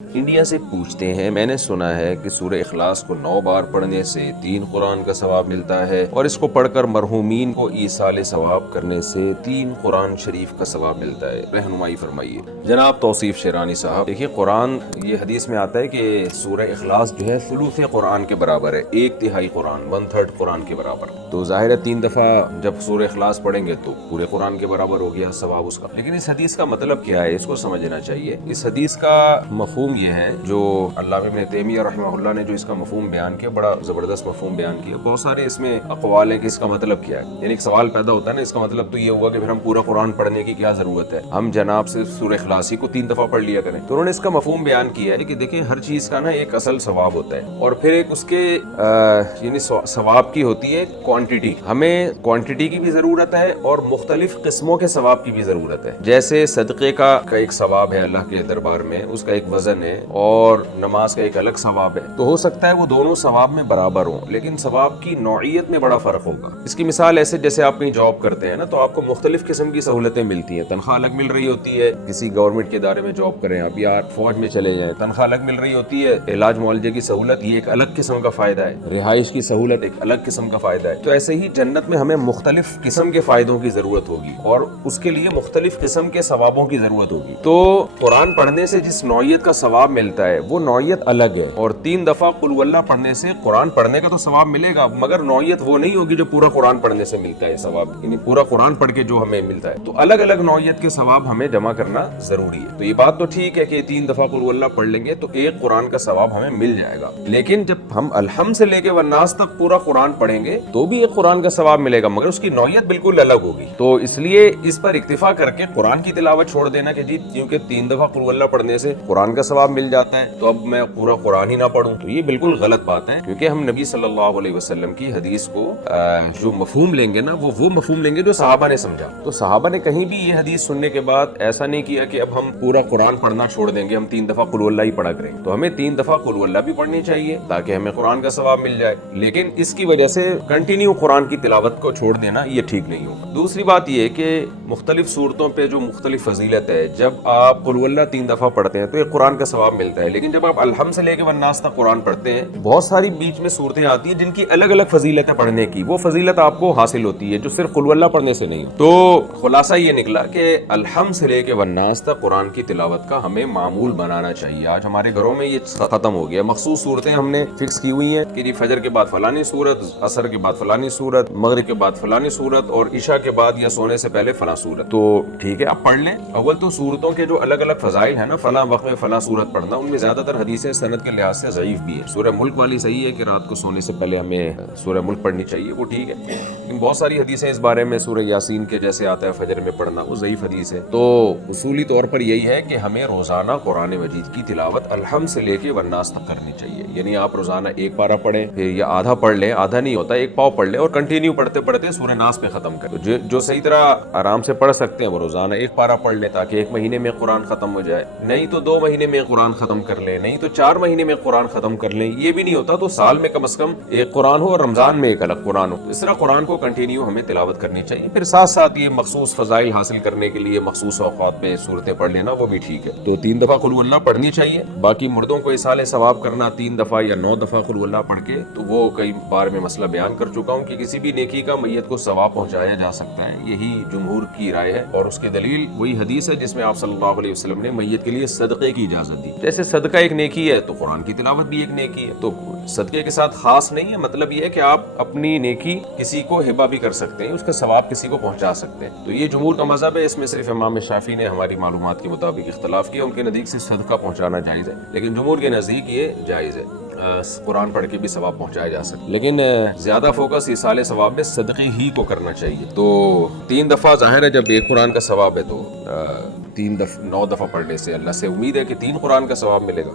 India سے پوچھتے ہیں، میں نے سنا ہے کہ سورہ اخلاص کو 9 بار پڑھنے سے 3 قرآن کا ثواب ملتا ہے، اور اس کو پڑھ کر مرحومین کو ایصال ثواب کرنے سے 3 قرآن شریف کا ثواب ملتا ہے، رہنمائی فرمائیے۔ جناب توصیف شیرانی صاحب، دیکھیے قرآن، یہ حدیث میں آتا ہے کہ سورہ اخلاص جو ہے ثلث قرآن کے برابر ہے، 1/3 قرآن، 1/3 قرآن کے برابر۔ تو ظاہر ہے 3 دفعہ جب سورہ اخلاص پڑھیں گے تو پورے قرآن کے برابر ہو گیا ثواب اس کا۔ لیکن اس حدیث کا مطلب کیا ہے، اس کو سمجھنا چاہیے۔ اس حدیث کا مفہوم یہ ہے، جو علامہ ابن تیمیہ رحمہ اللہ نے جو اس کا مفہوم بیان کیا، بڑا زبردست مفہوم بیان کیا۔ بہت سارے اس میں اقوال ہیں کہ اس کا مطلب کیا ہے، یعنی ایک سوال پیدا ہوتا ہے نا، اس کا مطلب تو یہ ہوا کہ پھر ہم پورا قرآن پڑھنے کی کیا ضرورت ہے، ہم جناب صرف سورہ اخلاص کو 3 دفعہ پڑھ لیا کریں۔ تو انہوں نے اس کا مفہوم بیان کیا ہے کہ دیکھیں ہر چیز کا نا ایک اصل ثواب ہوتا ہے، اور پھر ایک اس کے یعنی ثواب کی ہوتی ہے کوانٹٹی، ہمیں کوانٹٹی کی بھی ضرورت ہے اور مختلف قسموں کے ثواب کی بھی ضرورت ہے۔ جیسے صدقے کا ایک ثواب ہے اللہ کے دربار میں، اس کا ایک وزن ہے، اور نماز کا ایک الگ ثواب ہے۔ تو ہو سکتا ہے وہ دونوں ثواب میں برابر ہوں، لیکن ثواب کی نوعیت میں بڑا فرق ہوگا۔ اس کی مثال ایسے جیسے آپ کہیں جاب کرتے ہیں نا، تو آپ کو مختلف قسم کی سہولتیں ملتی ہیں، تنخواہ الگ مل رہی ہوتی ہے، کسی گورنمنٹ کے ادارے میں جاب کریں آپ، یا فوج میں چلے جائیں، تنخواہ الگ مل رہی ہوتی ہے، علاج معالجے کی سہولت یہ ایک الگ قسم کا فائدہ ہے، رہائش کی سہولت ایک الگ قسم کا فائدہ ہے۔ تو ایسے ہی جنت میں ہمیں مختلف قسم کے فائدوں کی ضرورت ہوگی، اور اس کے لیے مختلف قسم کے ثوابوں کی ضرورت ہوگی۔ تو قرآن پڑھنے سے جس نوعیت کا ثواب ملتا ہے وہ نوعیت الگ ہے، اور 3 دفعہ قل واللہ پڑھنے سے قرآن پڑھنے کا تو ثواب ملے گا، مگر نوعیت وہ نہیں ہوگی جو پورا قرآن پڑھنے سے ملتا ہے ثواب، یعنی پورا قرآن پڑھ کے جو ہمیں ملتا ہے۔ تو الگ الگ نوعیت کے ثواب ہمیں جمع کرنا ضروری ہے۔ تو یہ بات تو ٹھیک ہے کہ 3 دفعہ قل واللہ پڑھ لیں گے تو ایک قرآن کا ثواب ہمیں مل جائے گا، لیکن جب ہم الحمد سے لے کے والناس تک پورا قرآن پڑھیں گے تو بھی ایک قرآن کا ثواب ملے گا، مگر اس کی نوعیت بالکل الگ ہوگی۔ تو اس لیے اس پر اکتفا کر کے قرآن کی تلاوت چھوڑ دینا کہ جی کیونکہ 3 دفعہ قل واللہ پڑھنے سے قرآن کا ثواب مل جاتا ہے تو اب میں پورا قرآن ہی نہ پڑھوں، تو یہ بالکل غلط بات ہے، کیونکہ ہم نبی صلی اللہ علیہ وسلم کی حدیث کو جو مفہوم لیں گے نا، وہ مفہوم لیں گے جو صحابہ نے سمجھا۔ تو صحابہ نے کہیں بھی یہ حدیث سننے کے بعد ایسا نہیں کیا کہ اب ہم پورا قرآن پڑھنا چھوڑ دیں گے، ہم 3 دفعہ قل واللہ ہی پڑھا کریں۔ تو ہمیں 3 دفعہ قل واللہ بھی پڑھنی چاہیے تاکہ ہمیں قرآن کا ثواب مل جائے، لیکن اس کی وجہ سے کنٹینیو قرآن کی تلاوت کو چھوڑ دینا یہ ٹھیک نہیں ہوگا۔ دوسری بات یہ کہ مختلف صورتوں پہ جو مختلف فضیلت ہے، جب آپ قل واللہ 3 دفعہ پڑھتے ہیں تو ایک قرآن کا ثواب ملتا ہے، لیکن جب آپ الحمد سے لے کے والناس تک قرآن پڑھتے ہیں، بہت ساری بیچ میں صورتیں آتی ہیں جن کی الگ الگ فضیلت ہے پڑھنے کی، وہ فضیلت آپ کو حاصل ہوتی ہے جو صرف قل واللہ پڑھنے سے نہیں۔ تو خلاصہ یہ نکلا کہ الحمد سے لے کے والناس تک قرآن کی تلاوت کا ہمیں معمول بنانا چاہیے۔ آج ہمارے گھروں میں یہ ختم ہو گیا، مخصوص صورتیں ہم نے فکس کی ہوئی ہیں کہ جی فجر کے بعد فلانی صورت، عصر کے بعد فلانی صورت، مغرب کے بعد فلانی صورت، اور عشاء کے بعد یا سونے سے پہلے فلاں صورت۔ تو ٹھیک ہے آپ پڑھ لیں۔ اول تو صورتوں کے جو الگ الگ فضائل ہیں نا، فلاں وقت میں فلاں صورت پڑھنا، ان میں زیادہ تر حدیثیں سند کے لحاظ سے ضعیف بھی ہے۔ سورہ ملک والی صحیح ہے کہ رات کو سونے سے پہلے ہمیں سورہ ملک پڑھنی چاہیے، وہ ٹھیک ہے، لیکن بہت ساری حدیثیں اس بارے میں، سورہ یاسین کے جیسے آتا ہے فجر میں پڑھنا، وہ ضعیف حدیث ہے۔ تو اصولی طور پر یہی ہے کہ ہمیں روزانہ قرآن مجید کی تلاوت الحمد سے لے کے والناس تک کرنی چاہیے، یعنی آپ روزانہ 1 پارہ پڑھیں، پھر یا آدھا پڑھ لیں، آدھا نہیں ہوتا 1 پاؤ پڑھ لیں، اور کنٹینیو پڑھتے پڑھتے سورہ ناس پہ ختم کریں۔ جو صحیح طرح آرام سے پڑھ سکتے ہیں وہ روزانہ 1 پارہ پڑھ لیں تاکہ 1 مہینے میں قرآن ختم ہو جائے، نہیں تو 2 مہینے میں قرآن ختم کر لیں، نہیں تو 4 مہینے میں قرآن ختم کر لیں، یہ بھی نہیں ہوتا تو سال میں کم از کم 1 قرآن ہو اور رمضان میں 1 الگ قرآن ہو۔ اس طرح قرآن کو کنٹینیو ہمیں تلاوت کرنی چاہیے، پھر ساتھ ساتھ یہ مخصوص فضائل حاصل کرنے کے لیے مخصوص اوقات میں صورتیں پڑھ لینا وہ بھی ٹھیک ہے۔ تو 3 دفعہ قل واللہ پڑھنی چاہیے۔ باقی مردوں کو ایصال ثواب کرنا 3 دفعہ یا 9 دفعہ قل واللہ پڑھ کے، تو وہ کئی بار میں مسئلہ بیان کر چکا ہوں کہ کسی بھی نیکی کا میت کو ثواب پہنچایا جا سکتا ہے، یہی جمہور کی رائے ہے، اور اس کی دلیل وہی حدیث ہے جس میں آپ صلی اللہ علیہ وسلم نے میت کے لیے صدقے کی اجازت دی۔ جیسے صدقہ ایک نیکی ہے تو قرآن کی تلاوت بھی ایک نیکی ہے، تو صدقے کے ساتھ خاص نہیں ہے، مطلب یہ ہے کہ آپ اپنی نیکی کسی کو ہبہ بھی کر سکتے ہیں، اس کا ثواب کسی کو پہنچا سکتے ہیں۔ تو یہ جمہور کا مذہب ہے، اس میں صرف امام شافعی نے ہماری معلومات کے مطابق اختلاف کیا، ان کے نزدیک سے صدقہ پہنچانا جائز ہے، لیکن جمہور کے نزدیک یہ جائز ہے، قرآن پڑھ کے بھی ثواب پہنچایا جا سکتا ہے، لیکن زیادہ فوکس ایصال ثواب میں صدقے ہی کو کرنا چاہیے۔ تو 3 دفعہ ظاہر ہے جب 1 قرآن کا ثواب ہے تو 9 دفعہ پڑھنے سے اللہ سے امید ہے کہ 3 قرآن کا ثواب ملے گا۔